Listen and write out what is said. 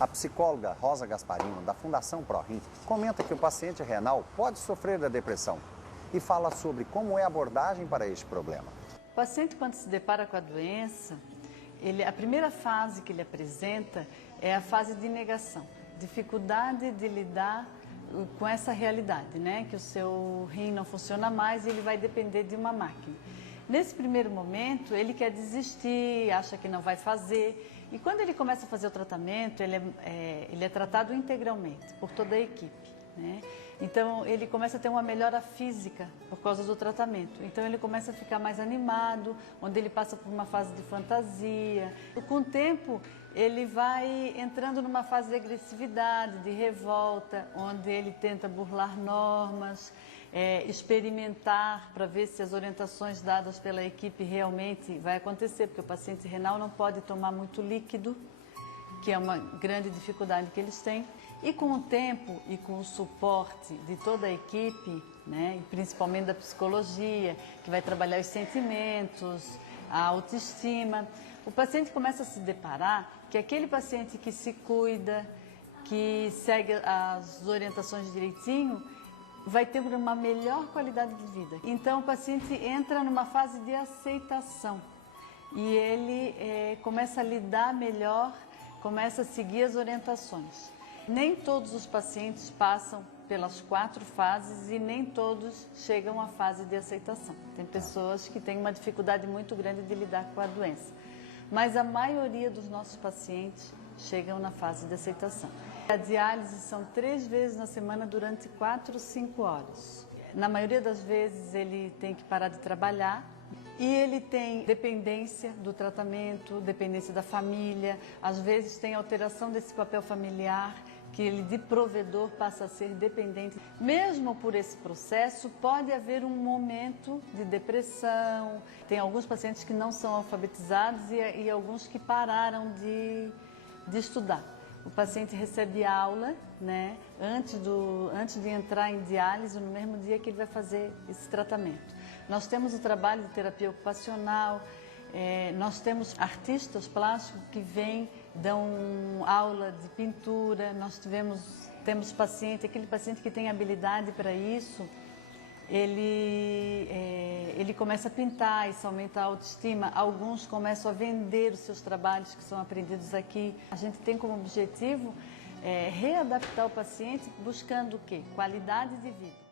A psicóloga Rosa Gasparino, da Fundação ProRim, comenta que o paciente renal pode sofrer da depressão e fala sobre como é a abordagem para este problema. O paciente, quando se depara com a doença, a primeira fase que ele apresenta é a fase de negação, dificuldade de lidar com essa realidade, né? Que o seu rim não funciona mais e ele vai depender de uma máquina. Nesse primeiro momento, ele quer desistir, acha que não vai fazer. E quando ele começa a fazer o tratamento, ele é tratado integralmente por toda a equipe, né? Então, ele começa a ter uma melhora física por causa do tratamento. Então, ele começa a ficar mais animado, onde ele passa por uma fase de fantasia. Com o tempo, ele vai entrando numa fase de agressividade, de revolta, onde ele tenta burlar normas, experimentar para ver se as orientações dadas pela equipe realmente vai acontecer, porque o paciente renal não pode tomar muito líquido, que é uma grande dificuldade que eles têm. E com o tempo e com o suporte de toda a equipe, né, e principalmente da psicologia, que vai trabalhar os sentimentos, a autoestima, o paciente começa a se deparar que aquele paciente que se cuida, que segue as orientações direitinho, vai ter uma melhor qualidade de vida. Então o paciente entra numa fase de aceitação e ele começa a lidar melhor, começa a seguir as orientações. Nem todos os pacientes passam pelas 4 fases e nem todos chegam à fase de aceitação. Tem pessoas que têm uma dificuldade muito grande de lidar com a doença, mas a maioria dos nossos pacientes chegam na fase de aceitação. A diálise são 3 vezes na semana durante 4, 5 horas. Na maioria das vezes ele tem que parar de trabalhar e ele tem dependência do tratamento, dependência da família, às vezes tem alteração desse papel familiar, que ele de provedor passa a ser dependente. Mesmo por esse processo, pode haver um momento de depressão. Tem alguns pacientes que não são alfabetizados e alguns que pararam de estudar. O paciente recebe aula, né, antes de entrar em diálise, no mesmo dia que ele vai fazer esse tratamento. Nós temos o trabalho de terapia ocupacional, nós temos artistas plásticos que vêm, dão aula de pintura, temos aquele paciente que tem habilidade para isso, ele começa a pintar, isso aumenta a autoestima. Alguns começam a vender os seus trabalhos que são aprendidos aqui. A gente tem como objetivo readaptar o paciente buscando o quê? Qualidade de vida.